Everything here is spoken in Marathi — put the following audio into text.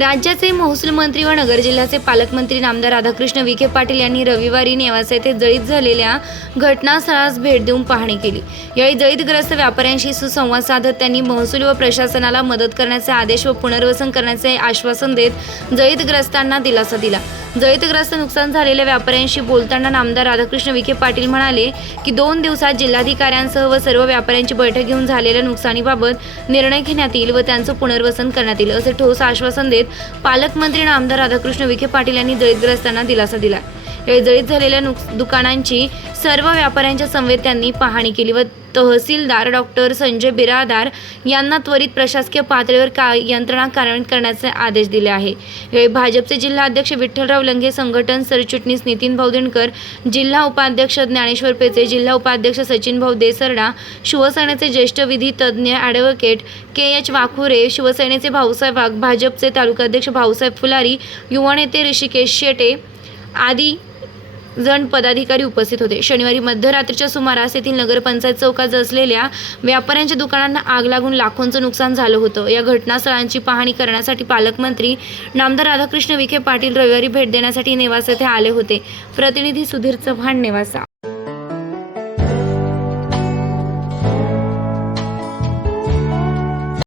राज्याचे महसूल मंत्री व नगर जिल्ह्याचे पालकमंत्री नामदार राधाकृष्ण विखे पाटील यांनी रविवारी नेवासा येथे जळीत झालेल्या घटनास्थळास भेट देऊन पाहणी केली. यावेळी जळीतग्रस्त व्यापाऱ्यांशी सुसंवाद साधत त्यांनी महसूल व प्रशासनाला मदत करण्याचे आदेश व पुनर्वसन करण्याचे आश्वासन देत जळीतग्रस्तांना दिलासा दिला. जळीतग्रस्त नुकसान झालेल्या व्यापाऱ्यांशी बोलताना नामदार राधाकृष्ण विखे पाटील म्हणाले की दोन दिवसात जिल्हाधिकाऱ्यांसह व सर्व व्यापाऱ्यांची बैठक घेऊन झालेल्या नुकसानीबाबत निर्णय घेण्यात येईल व त्यांचं पुनर्वसन करण्यात येईल असे ठोस आश्वासन देत पालकमंत्री आणि आमदार राधाकृष्ण विखे पाटील यांनी दलितग्रस्तांना दिलासा दिला यावेळी झालेल्या नुक दुकानांची सर्व व्यापाऱ्यांच्या समवेत त्यांनी पाहणी केली व तहसीलदार डॉक्टर संजय बिरादार यांना त्वरित प्रशासकीय पातळीवर का यंत्रणा कार्यान्वित करण्याचे आदेश दिले आहे. यावेळी भाजपचे जिल्हाध्यक्ष विठ्ठलराव लंगे संघटन सरचिटणीस नितीन भाऊदेणकर जिल्हा उपाध्यक्ष ज्ञानेश्वर पेचे जिल्हा उपाध्यक्ष सचिन भाऊ देसरडा शिवसेनेचे ज्येष्ठ विधी तज्ज्ञ ॲडव्होकेट के एच वाखुरे शिवसेनेचे भाऊसाहेब वाघ भाजपचे तालुकाध्यक्ष भाऊसाहेब फुलारी युवा नेते ऋषिकेश शेटे आदी जण पदाधिकारी उपस्थित होते. शनिवारी मध्यरात्रीच्या सुमारास येथील नगरपंचायत चौकात असलेल्या व्यापाऱ्यांच्या दुकानांना आग लागून लाखोंचं नुकसान झालं होतं. या घटनास्थळांची पाहणी करण्यासाठी पालकमंत्री नामदार राधाकृष्ण विखे पाटील रविवारी भेट देण्यासाठी नेवासा येथे आले होते. प्रतिनिधी सुधीर चव्हाण नेवासा.